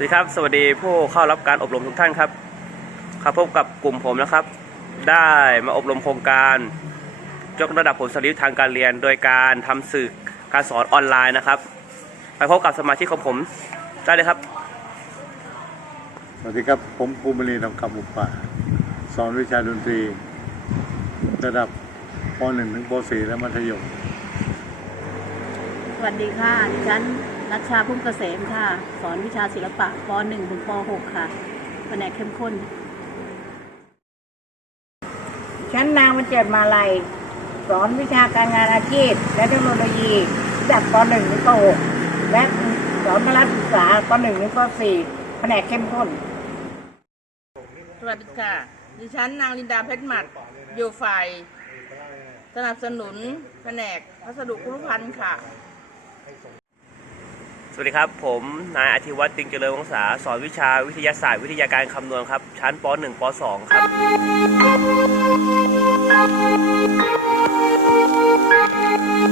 วัสดีครับสวัสดีผู้เข้ารับการอบรมทุกท่านครับครับพบกับกลุ่มผมนะครับ ได้มาอบรมโครงการยกระดับผลสำลิดทางการเรียน โดยการทำสื่อการสอนออนไลน์นะครับ ไปพบกับสมาชิกของผมได้เลยครับ สวัสดีครับผมภูมิลีทองคำอุปป่าสอนวิชาดนตรี ระดับป .1 ถึงป .4 และมัธยม สวัสดีค่ะดิฉัน นัชชาพุ่มเกษมค่ะ สอนวิชาศิลปะป .1 ถึงป .6 ค่ะแผนกเข้มข้น ชั้นนางบรรเจิดมาลัย สอนวิชาการงานอาชีพ และเทคโนโลยีระดับป .1 ถึงป .6 และสอนพละศึกษาป .1 ถึงป .4 แผนกเข้มข้น สวัสดีค่ะ ดิฉันนางลินดาเพชรหมัด อยู่ฝ่ายสนับสนุนแผนกพัสดุคุรุพันธ์ค่ะ สวัสดีครับ ผมนายอธิวัตรติงเจริญวงศาสอนวิชาวิทยาศาสตร์วิทยาการคำนวณครับ ชั้นป .1 ป .2 ครับ